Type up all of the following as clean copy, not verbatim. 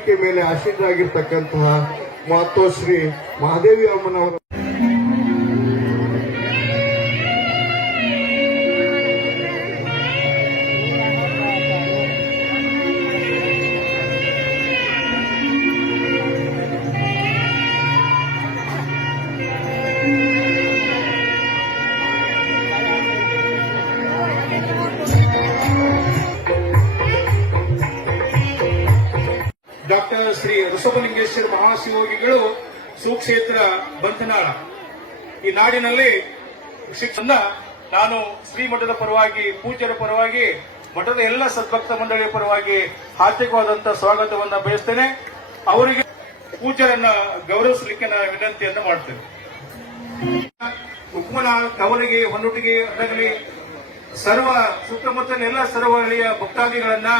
ವೇದಿಕೆ ಮೇಲೆ ಆಶೀನರಾಗಿರ್ತಕ್ಕಂತಹ ಮಾತೋಶ್ರೀ ಮಹಾದೇವಿ ಅಮ್ಮನವರು ಡಾಕ್ಟರ್ ಶ್ರೀ ಋಷಭಲಿಂಗೇಶ್ವರ ಮಹಾಶಿವಯೋಗಿಗಳು ಸುಕ್ಷೇತ್ರ ಬಂಧನಾಳ. ಈ ನಾಡಿನಲ್ಲಿ ಶಿಕ್ಷಣ ನಾನು ಶ್ರೀಮಠದ ಪರವಾಗಿ, ಪೂಜ್ಯರ ಪರವಾಗಿ, ಮಠದ ಎಲ್ಲ ಸದ್ಭಕ್ತ ಮಂಡಳಿಯ ಪರವಾಗಿ ಹಾರ್ದಿಕವಾದಂತಹ ಸ್ವಾಗತವನ್ನ ಬಯಸ್ತೇನೆ. ಅವರಿಗೆ ಪೂಜ್ಯರನ್ನ ಗೌರವಿಸಲಿಕ್ಕೆ ನಾನು ವಿನಂತಿಯನ್ನು ಮಾಡ್ತೇನೆ. ಉಕ್ಮನಾಳ್, ಕವಲಿಗೆ, ಹೊನ್ನುಟಿಗೆ, ಅಡಗಲಿ ಸರ್ವ ಸುತ್ತಮುತ್ತಲಿನ ಎಲ್ಲ ಸರ್ವಹಳ್ಳಿಯ ಭಕ್ತಾದಿಗಳನ್ನ,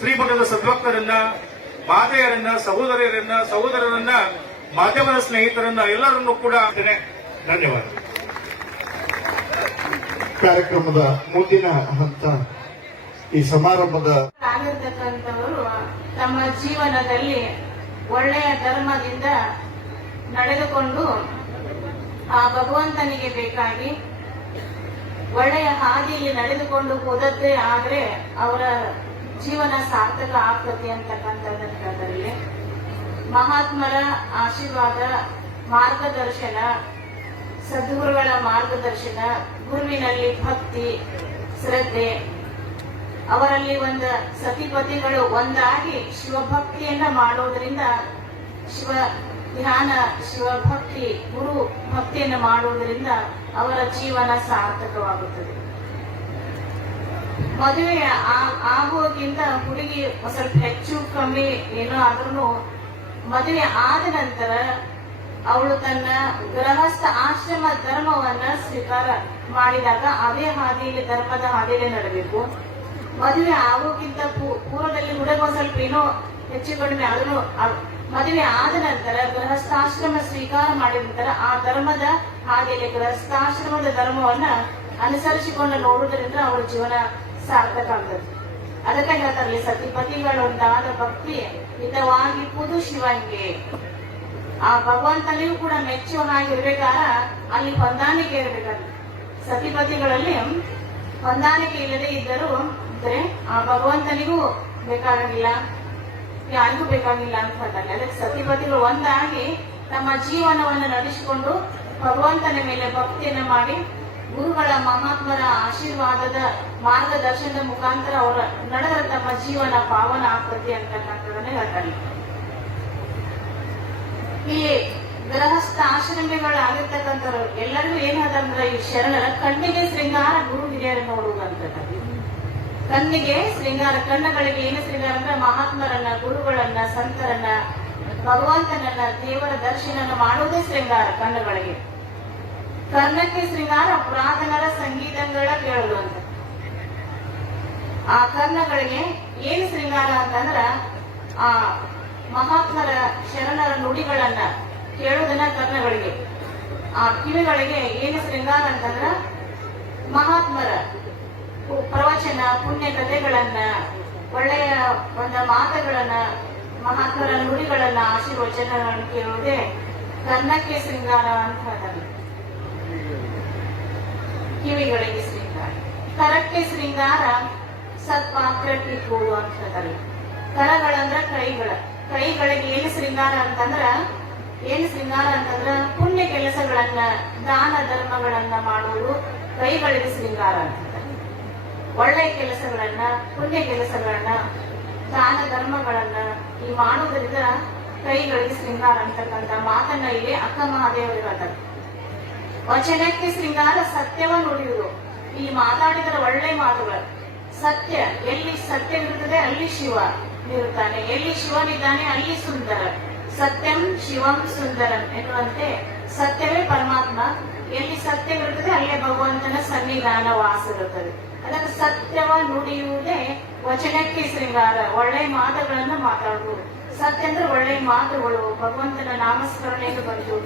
ಶ್ರೀಮಠದ ಸದ್ಭಕ್ತರನ್ನ, ಮಾತೆಯರನ್ನ, ಸಹೋದರರನ್ನ, ಮಾಧ್ಯಮದ ಸ್ನೇಹಿತರನ್ನ ಎಲ್ಲರನ್ನೂ ಕೂಡ ಧನ್ಯವಾದ. ಕಾರ್ಯಕ್ರಮದ ಮುಂದಿನ ಹಂತ ಈ ಸಮಾರಂಭದ ಆಗಿರ್ತಕ್ಕಂಥವರು ತಮ್ಮ ಜೀವನದಲ್ಲಿ ಒಳ್ಳೆಯ ಧರ್ಮದಿಂದ ನಡೆದುಕೊಂಡು ಆ ಭಗವಂತನಿಗೆ ಬೇಕಾಗಿ ಒಳ್ಳೆಯ ಹಾದಿಯಲ್ಲಿ ನಡೆದುಕೊಂಡು ಹೋದದ್ದೇ ಆದ್ರೆ ಅವರ ಜೀವನ ಸಾರ್ಥಕ ಆಗ್ತದೆ ಅಂತಕ್ಕಂಥದ್ರಲ್ಲಿ ಮಹಾತ್ಮರ ಆಶೀರ್ವಾದ, ಮಾರ್ಗದರ್ಶನ, ಸದ್ಗುರುಗಳ ಮಾರ್ಗದರ್ಶನ, ಗುರುವಿನಲ್ಲಿ ಭಕ್ತಿ, ಶ್ರದ್ಧೆ, ಅವರಲ್ಲಿ ಒಂದು ಸತಿಪತಿಗಳು ಒಂದಾಗಿ ಶಿವಭಕ್ತಿಯನ್ನ ಮಾಡೋದ್ರಿಂದ ಶಿವ ಧ್ಯಾನ, ಶಿವಭಕ್ತಿ, ಗುರು ಭಕ್ತಿಯನ್ನು ಮಾಡುವುದರಿಂದ ಅವರ ಜೀವನ ಸಾರ್ಥಕವಾಗುತ್ತದೆ. ಮದುವೆ ಆಗುವಕ್ಕಿಂತ ಹುಡುಗಿ ಸ್ವಲ್ಪ ಹೆಚ್ಚು ಕಮ್ಮಿ ಏನೋ ಆದ್ರೂ ಮದುವೆ ಆದ ನಂತರ ಅವಳು ತನ್ನ ಗೃಹಸ್ಥ ಆಶ್ರಮ ಧರ್ಮವನ್ನ ಸ್ವೀಕಾರ ಮಾಡಿದಾಗ ಅದೇ ಹಾದಿಯಲ್ಲಿ, ಧರ್ಮದ ಹಾದಿಯಲ್ಲಿ ನಡೆಯಬೇಕು. ಮದುವೆ ಆಗೋಕ್ಕಿಂತ ಪೂರ್ವದಲ್ಲಿ ಹುಡುಗ ಸ್ವಲ್ಪ ಏನೋ ಹೆಚ್ಚು ಕಡಿಮೆ ಆದ್ರೂ ಮದುವೆ ಆದ ನಂತರ ಗೃಹಸ್ಥಾಶ್ರಮ ಸ್ವೀಕಾರ ಮಾಡಿದ ನಂತರ ಆ ಧರ್ಮದ ಹಾದಿಯಲ್ಲಿ, ಗೃಹಸ್ಥಾಶ್ರಮದ ಧರ್ಮವನ್ನ ಅನುಸರಿಸಿಕೊಂಡು ನೋಡುವುದರಿಂದ ಅವಳ ಜೀವನ ಸಾರ್ಥಕ ಆಗ್ತದೆ. ಅದಕ್ಕೆ ಹೇಳ್ತಾರಲ್ಲಿ ಸತಿಪತಿಗಳುಂಟಾದ ಭಕ್ತಿ ಹಿತವಾಗಿಪ್ಪುದು ಶಿವಂಗೆ. ಆ ಭಗವಂತನಿಗೂ ಕೂಡ ಮೆಚ್ಚುವ ಹಾಗಿರ್ಬೇಕಾರ ಅಲ್ಲಿ ಹೊಂದಾಣಿಕೆ ಇರಬೇಕಂತ. ಸತಿಪತಿಗಳಲ್ಲಿ ಹೊಂದಾಣಿಕೆ ಇಲ್ಲದೆ ಇದ್ದರೂ ಅಂದ್ರೆ ಆ ಭಗವಂತನಿಗೂ ಬೇಕಾಗಿಲ್ಲ, ಯಾರಿಗೂ ಬೇಕಾಗಿಲ್ಲ ಅಂತ ಹೇಳ್ತಾರೆ. ಅದಕ್ಕೆ ಸತಿಪತಿಗಳು ಒಂದಾಗಿ ತಮ್ಮ ಜೀವನವನ್ನು ನಡೆಸಿಕೊಂಡು ಭಗವಂತನ ಮೇಲೆ ಭಕ್ತಿಯನ್ನ ಮಾಡಿ ಗುರುಗಳ, ಮಹಾತ್ಮರ ಆಶೀರ್ವಾದದ ಮಾರ್ಗದರ್ಶನದ ಮುಖಾಂತರ ಅವರ ನಡೆದರೆ ತಮ್ಮ ಜೀವನ ಪಾವನ ಆಗ್ತದೆ ಅಂತಕ್ಕಂಥದನ್ನ ಹೇಳ್ತಾರೆ. ಈ ಗೃಹಸ್ಥ ಆಶ್ರಮಿಗಳಾಗಿರ್ತಕ್ಕಂಥವ್ರು ಎಲ್ಲರಿಗೂ ಏನಾದಂದ್ರೆ ಈ ಶರಣರ ಕಣ್ಣಿಗೆ ಶೃಂಗಾರ, ಗುರು ಹಿರಿಯರ ನೋಡುವಂಥದ್ದು. ಕಣ್ಣಿಗೆ ಶೃಂಗಾರ, ಕಣ್ಣುಗಳಿಗೆ ಏನು ಶೃಂಗಾರ ಅಂದ್ರೆ ಮಹಾತ್ಮರನ್ನ, ಗುರುಗಳನ್ನ, ಸಂತರನ್ನ, ಭಗವಂತನನ್ನ, ದೇವರ ದರ್ಶನ ಮಾಡುವುದೇ ಶೃಂಗಾರ ಕಣ್ಣುಗಳಿಗೆ. ಕರ್ಣಕ್ಕೆ ಶೃಂಗಾರ ಪುರಾತನರ ಸಂಗೀತಗಳ ಕೇಳೋದು ಅಂತ. ಆ ಕರ್ಣಗಳಿಗೆ ಏನು ಶೃಂಗಾರ ಅಂತಂದ್ರ ಆ ಮಹಾತ್ಮರ ಶರಣರ ನುಡಿಗಳನ್ನ ಕೇಳೋದನ್ನ ಕರ್ಣಗಳಿಗೆ. ಆ ಕಿವಿಗಳಿಗೆ ಏನು ಶೃಂಗಾರ ಅಂತಂದ್ರ ಮಹಾತ್ಮರ ಪ್ರವಚನ, ಪುಣ್ಯ ಕಥೆಗಳನ್ನ, ಒಳ್ಳೆಯ ಒಂದು ಮಾತುಗಳನ್ನ, ಮಹಾತ್ಮರ ನುಡಿಗಳನ್ನ, ಆಶೀರ್ವಚನಗಳನ್ನು ಕೇಳುವುದೇ ಕರ್ಣಕ್ಕೆ ಶೃಂಗಾರ ಅಂತ ಹೇಳ್ತಾರೆ. ಕಿವಿಗಳಿಗೆ ಶೃಂಗಾರ. ಕರಕ್ಕೆ ಶೃಂಗಾರ ಸತ್ಪಾತ್ರಕ್ಕೆ ಕೂಡು ಅಂತ ಹೇಳ್ತಾರೆ. ಕರಗಳಂದ್ರ ಕೈಗಳಿಗೆ ಏನು ಶೃಂಗಾರ ಅಂತಂದ್ರ ಪುಣ್ಯ ಕೆಲಸಗಳನ್ನ, ದಾನ ಧರ್ಮಗಳನ್ನ ಮಾಡುವುದು ಕೈಗಳಿಗೆ ಶೃಂಗಾರ ಅಂತ. ಒಳ್ಳೆಯ ಕೆಲಸಗಳನ್ನ, ಪುಣ್ಯ ಕೆಲಸಗಳನ್ನ, ದಾನ ಧರ್ಮಗಳನ್ನ ಈ ಮಾಡುವುದರಿಂದ ಕೈಗಳಿಗೆ ಶೃಂಗಾರ ಅಂತಕ್ಕಂಥ ಮಾತನ್ನ ಇಲ್ಲಿ ಅಕ್ಕ ಮಹಾದೇವರು ಹೇಳ್ತಾರೆ. ವಚನಕ್ಕೆ ಶೃಂಗಾರ ಸತ್ಯವ ನುಡಿಯುವುದು. ಈ ಮಾತಾಡಿದರೆ ಒಳ್ಳೆ ಮಾತುಗಳು. ಸತ್ಯ, ಎಲ್ಲಿ ಸತ್ಯವಿರುತ್ತದೆ ಅಲ್ಲಿ ಶಿವ ಇರುತ್ತಾನೆ, ಎಲ್ಲಿ ಶಿವನಿದ್ದಾನೆ ಅಲ್ಲಿ ಸುಂದರ. ಸತ್ಯಂ ಶಿವಂ ಸುಂದರಂ ಎನ್ನುವಂತೆ ಸತ್ಯವೇ ಪರಮಾತ್ಮ, ಎಲ್ಲಿ ಸತ್ಯವಿರುತ್ತದೆ ಅಲ್ಲೇ ಭಗವಂತನ ಸನ್ನಿಧಾನ ವಾಸಿರುತ್ತದೆ. ಅದಕ್ಕೆ ಸತ್ಯವ ನುಡಿಯುವುದೇ ವಚನಕ್ಕೆ ಶೃಂಗಾರ. ಒಳ್ಳೆ ಮಾತುಗಳನ್ನು ಮಾತಾಡುವುದು. ಸತ್ಯ ಅಂದ್ರೆ ಒಳ್ಳೆ ಮಾತುಗಳು, ಭಗವಂತನ ನಾಮಸ್ಮರಣೆಯನ್ನು ಬಂದು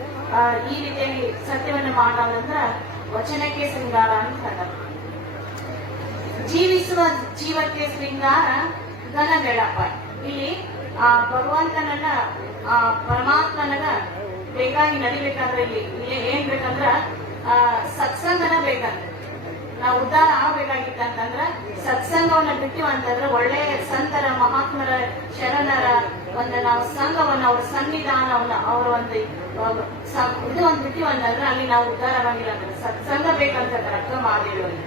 ಈ ರೀತಿಯಾಗಿ ಸತ್ಯವನ್ನು ಮಾಡೋದಂದ್ರ ವಚನಕ್ಕೆ ಶೃಂಗಾರ ಅಂತ ಹೇಳ್ತಾರೆ. ಜೀವಿಸುವ ಜೀವಕ್ಕೆ ಶೃಂಗಾರ ಘನ ಬೆಳಪ. ಇಲ್ಲಿ ಆ ಭಗವಂತನನ್ನ ಆ ಪರಮಾತ್ಮನನ್ನ ಬೇಕಾಗಿ ನಡಿಬೇಕಾದ್ರೆ ಇಲ್ಲಿ ಏನ್ ಬೇಕಂದ್ರ ಸತ್ಸಂಗನ ಬೇಕಂತ. ನಾವು ಉದ್ಧಾರ ಆಗ್ಬೇಕಾಗಿತ್ತಂತಂದ್ರ ಸತ್ಸಂಗವನ್ನ ಬಿಟ್ಟಿವ ಅಂತಂದ್ರ ಒಳ್ಳೆ ಸಂತರ ಮಹಾತ್ಮರ ಶರಣರ ಒಂದು ನಾವು ಸಂಘವನ್ನ ಅವ್ರ ಸನ್ನಿಧಾನವನ್ನ ಅವರ ಒಂದು ಇದು ಒಂದು ಬಿಟ್ಟಿವ ಅಂತಂದ್ರೆ ಅಲ್ಲಿ ನಾವು ಉದ್ಧಾರವಾಗಿಲ್ಲ ಅಂದ್ರೆ ಸತ್ಸಂಗ ಬೇಕಂತ ಅರ್ಥ ಮಾಡಿರೋದು.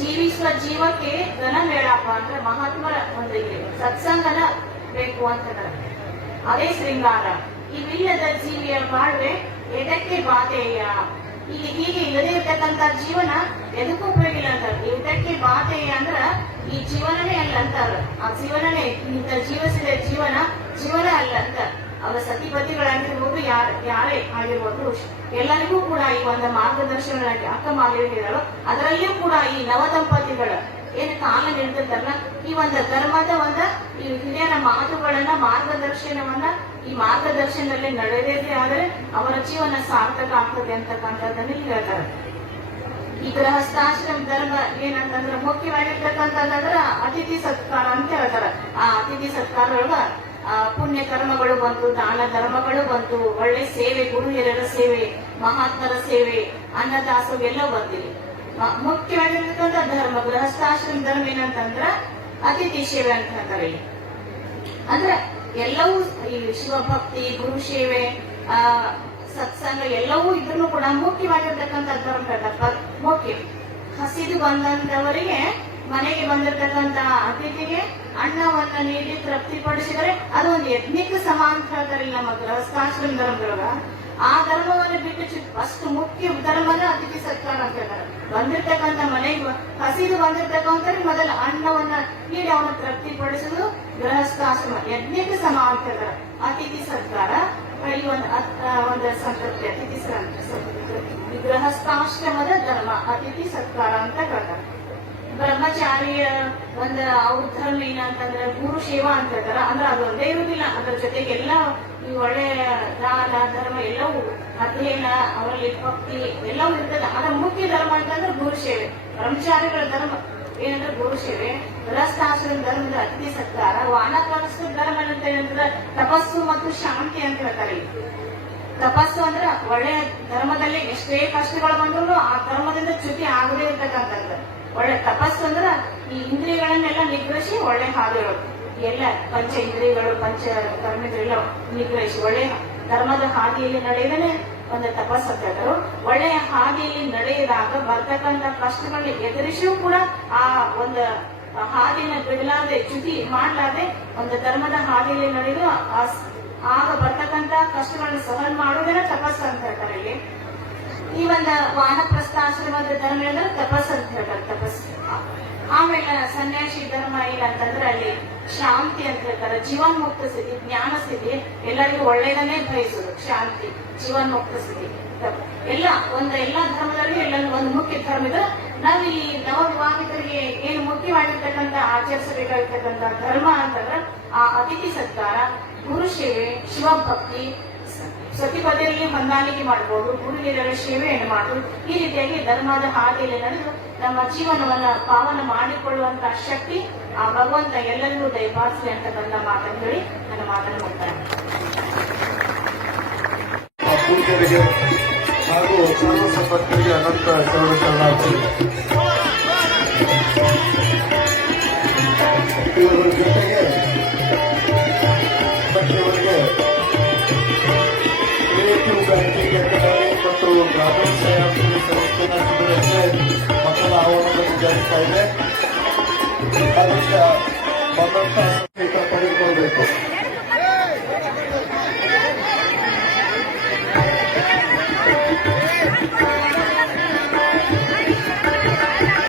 ಜೀವಿಸುವ ಜೀವಕ್ಕೆ ಧನ ಬೇಡಪ್ಪ ಅಂದ್ರೆ ಮಹಾತ್ಮರ ಒಂದು ಇಲ್ಲಿ ಸತ್ಸಂಗನ ಬೇಕು ಅಂತ ಅದೇ ಶೃಂಗಾರ. ಇವಿಲ್ಲದ ಜೀವಿಯ ಬಾಳ್ವೆ ಎದಕ್ಕೆ ಬಾಧೆಯ. ಈಗ ಹೀಗೆ ಇಲ್ಲದೆ ಇರ್ತಕ್ಕಂತ ಜೀವನ ಎದಕ್ಕೂ ಉಪಯೋಗಿಲ್ಲ ಅಂತಾರೆ. ಇದಕ್ಕೆ ಬಾಧೆಯ ಅಂದ್ರ ಈ ಜೀವನನೇ ಅಲ್ಲ ಅಂತಾರ. ಆ ಜೀವನನೇ ಇಂಥ ಜೀವಿಸಿದ ಜೀವನ ಅಲ್ಲ ಅಂತ. ಅವರ ಸತಿಪತಿಗಳಾಗಿರ್ಬೋದು ಯಾರೇ ಆಗಿರ್ಬೋದು ಎಲ್ಲರಿಗೂ ಕೂಡ ಈ ಒಂದು ಮಾರ್ಗದರ್ಶನ ಅಕ್ಕ ಮಾಡಿರೋ ಅದರಲ್ಲಿಯೂ ಕೂಡ ಈ ನವ ದಂಪತಿಗಳ ಏನ್ ಕಾಲ ನಿಲ್ತಿರ್ತಾರಲ್ಲ ಈ ಒಂದು ಧರ್ಮದ ಈ ಹಿರಿಯರ ಮಾತುಗಳನ್ನ ಮಾರ್ಗದರ್ಶನವನ್ನ ಈ ಮಾರ್ಗದರ್ಶನದಲ್ಲಿ ನಡೆದೇ ಆದ್ರೆ ಅವರ ಜೀವನ ಸಾರ್ಥಕ ಆಗ್ತದೆ ಅಂತಕ್ಕಂಥದ್ದನ್ನ ಇಲ್ಲಿ ಹೇಳ್ತಾರೆ. ಈ ಗೃಹಸ್ಥಾಶ್ರಮ ಧರ್ಮ ಏನಂತಂದ್ರೆ ಮುಖ್ಯವಾಗಿರ್ತಕ್ಕಂಥದ್ರ ಅತಿಥಿ ಸತ್ಕಾರ ಅಂತ ಹೇಳ್ತಾರ. ಆ ಅತಿಥಿ ಸತ್ಕಾರ ಒಳಗ ಪುಣ್ಯ ಕರ್ಮಗಳು ಬಂತು, ದಾನ ಧರ್ಮಗಳು ಬಂತು, ಒಳ್ಳೆ ಸೇವೆ, ಗುರು ಹಿರಿಯರ ಸೇವೆ, ಮಹಾತ್ಮರ ಸೇವೆ, ಅನ್ನದಾಸೋಹ ಎಲ್ಲ ಬಂದಿದೆ. ಮುಖ್ಯವಾಗಿರ್ತಕ್ಕಂಥ ಧರ್ಮ ಗೃಹಸ್ಥಾಶ್ರಮ ಧರ್ಮ ಏನಂತಂದ್ರ ಅತಿಥಿ ಸೇವೆ ಅಂತ ಹೇಳ್ತಾರೆ. ಅಂದ್ರೆ ಎಲ್ಲವೂ ಈ ಶಿವಭಕ್ತಿ, ಗುರು ಸೇವೆ, ಸತ್ಸಂಗ ಎಲ್ಲವೂ ಇದ್ರೂ ಕೂಡ ಮುಖ್ಯವಾಗಿರ್ತಕ್ಕಂಥ ಧರ್ಮ ಮುಖ್ಯ. ಹಸಿದು ಬಂದಂತವರಿಗೆ ಮನೆಗೆ ಬಂದಿರತಕ್ಕಂತ ಅತಿಥಿಗೆ ಅನ್ನವನ್ನ ನೀಡಿ ತೃಪ್ತಿಪಡಿಸಿದರೆ ಅದು ಒಂದು ಯಜ್ಞಕ್ಕೆ ಸಮ ಅಂತ ಹೇಳ್ತಾರೆ ನಮ್ಮ ಗೃಹಸ್ಥಾಶ್ರಮ ಧರ್ಮದೊಳಗ. ಆ ಧರ್ಮವನ್ನು ಬಿಟ್ಟು ಅಷ್ಟು ಮುಖ್ಯ ಧರ್ಮನ ಅತಿಥಿ ಸತ್ಕಾರ ಅಂತ ಹೇಳ್ತಾರೆ. ಬಂದಿರ್ತಕ್ಕಂಥ ಮನೆಗೆ ಹಸಿದು ಬಂದಿರ್ತಕ್ಕಂಥವ್ರಿಗೆ ಮೊದಲ ಅನ್ನವನ್ನ ನೀಡಿ ಅವನ ತೃಪ್ತಿಪಡಿಸುವುದು ಗೃಹಸ್ಥಾಶ್ರಮ ಯಜ್ಞಕ್ಕೆ ಸಮ ಅಂತ ಹೇಳ್ತಾರೆ. ಅತಿಥಿ ಸತ್ಕಾರ ಈ ಒಂದು ಸಂತೃಪ್ತಿ ಅತಿಥಿ ಗೃಹಸ್ಥಾಶ್ರಮದ ಧರ್ಮ ಅತಿಥಿ ಸತ್ಕಾರ ಅಂತ ಹೇಳ್ತಾರೆ. ಬ್ರಹ್ಮಚಾರಿಯ ಒಂದು ಅವ್ರ ಧರ್ಮ ಏನಂತಂದ್ರೆ ಗುರು ಸೇವಾ ಅಂತ ಹೇಳ್ತಾರ. ಅಂದ್ರೆ ಅದು ಒಂದೇ ಇರುವುದಿಲ್ಲ, ಅದ್ರ ಜೊತೆಗೆ ಎಲ್ಲ ಈ ಒಳ್ಳೆ ದಾನ ಧರ್ಮ ಎಲ್ಲವೂ ಅಧ್ಯಯನ ಅವರಲ್ಲಿ ಭಕ್ತಿ ಎಲ್ಲವೂ ಇರ್ತದೆ. ಅದ್ರ ಮುಖ್ಯ ಧರ್ಮ ಅಂತಂದ್ರೆ ಗುರು ಸೇವೆ. ಬ್ರಹ್ಮಚಾರಿಗಳ ಧರ್ಮ ಏನಂದ್ರೆ ಗುರು ಸೇವೆ. ಗೃಹಸ್ಥಾಶ್ರಮ ಧರ್ಮದ ಅತಿಥಿ ಸತ್ಕಾರ. ವಾನಪ್ರಸ್ಥ ಧರ್ಮ ಅಂತ ಏನಂದ್ರೆ ತಪಸ್ಸು ಮತ್ತು ಶಾಂತಿ ಅಂತ ಹೇಳ್ತಾರೆ. ತಪಸ್ಸು ಅಂದ್ರೆ ಒಳ್ಳೆ ಧರ್ಮದಲ್ಲಿ ಎಷ್ಟೇ ಕಷ್ಟಗಳು ಬಂದ್ರು ಆ ಧರ್ಮದಿಂದ ಚ್ಯುತಿ ಆಗದೇ ಇರ್ತಕ್ಕಂಥದ್ದು. ಒಳ್ಳೆ ತಪಸ್ಸು ಅಂದ್ರ ಈ ಇಂದ್ರಿಯಗಳನ್ನೆಲ್ಲ ನಿಗ್ರಹಿಸಿ ಒಳ್ಳೆ ಹಾದಿಗಳು ಎಲ್ಲ ಪಂಚ ಇಂದ್ರಿಯಗಳು ಪಂಚ ಕರ್ಮಗಳೆಲ್ಲ ನಿಗ್ರಹಿಸಿ ಒಳ್ಳೆ ಧರ್ಮದ ಹಾದಿಯಲ್ಲಿ ನಡೆಯದೇ ಒಂದು ತಪಸ್ಸು ಅಂತ ಹೇಳ್ತಾರೆ. ಒಳ್ಳೆಯ ಹಾದಿಯಲ್ಲಿ ನಡೆಯದಾಗ ಬರ್ತಕ್ಕಂಥ ಕಷ್ಟಗಳನ್ನ ಎದುರಿಸಿಯೂ ಕೂಡ ಆ ಒಂದು ಹಾದಿನ ಬಿಡಲಾದೆ ಚ್ಯುತಿ ಮಾಡಲಾದೆ ಒಂದು ಧರ್ಮದ ಹಾದಿಯಲ್ಲಿ ನಡೆದು ಆಗ ಬರ್ತಕ್ಕಂಥ ಕಷ್ಟಗಳನ್ನ ಸಹನ ಮಾಡುವುದನ್ನ ತಪಸ್ಸು ಅಂತ ಹೇಳ್ತಾರೆ. ಇಲ್ಲಿ ಈ ಒಂದು ವಾನಪ್ರಸ್ಥಾಶ್ರಮದ ಧರ್ಮ ಅಂದ್ರೆ ತಪಸ್ ಅಂತ ಹೇಳ್ತಾರೆ. ತಪಸ್ಸು. ಆಮೇಲೆ ಸನ್ಯಾಸಿ ಧರ್ಮ ಏನಂತಂದ್ರೆ ಅಲ್ಲಿ ಶಾಂತಿ ಅಂತ ಹೇಳ್ತಾರೆ. ಜೀವನ್ಮುಕ್ತ ಸ್ಥಿತಿ, ಜ್ಞಾನ ಸ್ಥಿತಿ, ಎಲ್ಲರಿಗೂ ಒಳ್ಳೇದನ್ನೇ ಬಯಸುದು ಶಾಂತಿ, ಜೀವನ್ಮುಕ್ತ ಸ್ಥಿತಿ. ಎಲ್ಲಾ ಧರ್ಮದಲ್ಲೂ ಎಲ್ಲ ಒಂದು ಮುಖ್ಯ ಧರ್ಮ ಇದೆ. ನಾವಿಲ್ಲಿ ನವ ವಿವಾಹಿತರಿಗೆ ಏನು ಮುಖ್ಯವಾಗಿರ್ತಕ್ಕಂಥ ಆಚರಿಸಬೇಕಾಗಿರ್ತಕ್ಕಂಥ ಧರ್ಮ ಅಂತಂದ್ರೆ ಆ ಅತಿಥಿ ಸತ್ಕಾರ, ಗುರು ಸೇವೆ, ಶಿವಭಕ್ತಿ, ಸತಿಪತಿಯರಿಗೆ ಹೊಂದಾಣಿಕೆ ಮಾಡಬಹುದು, ಗುರು ಹಿರಿಯರ ಸೇವೆಯನ್ನು ಮಾಡುವುದು. ಈ ರೀತಿಯಾಗಿ ಧರ್ಮದ ಹಾದಿಯಲ್ಲಿ ನಡೆದು ನಮ್ಮ ಜೀವನವನ್ನ ಪಾವನ ಮಾಡಿಕೊಳ್ಳುವಂತಹ ಶಕ್ತಿ ಆ ಭಗವಂತ ಎಲ್ಲರಿಗೂ ದಯಪಾಲಿಸಲಿ ಅಂತ ನನ್ನ ಮಾತನ್ನು ಹೇಳಿ ನನ್ನ ಮಾತನ್ನು ಮುಕ್ತಾಯ. ಪೂಜ್ಯರಿಗೆ ಹಾಗೂ ಸರ್ವ ಸಂಪರ್ಕರಿಗೆ ಅನಂತ ಶರಣಾರ್ಥಿ. ಇವರ ಜೊತೆಗೆ ಇವರಿಗೆ ಕ್ರಿಯೇಟಿವ್ ಬ್ಯಾಂಕಿಂಗ್ ಅಕಾಡೆಮಿ ಮತ್ತು ಗ್ರಾಮೀಣ ಸಹಾಯಕ ಸಂಸ್ಥೆ ಮಕ್ಕಳ ಆವರಣದಲ್ಲಿ ಜರುಗ್ತಾ ಇದೆ. ಅದಕ್ಕೆ ಬಂದಂತಹ ಪಡೆದುಕೊಳ್ಬೇಕು.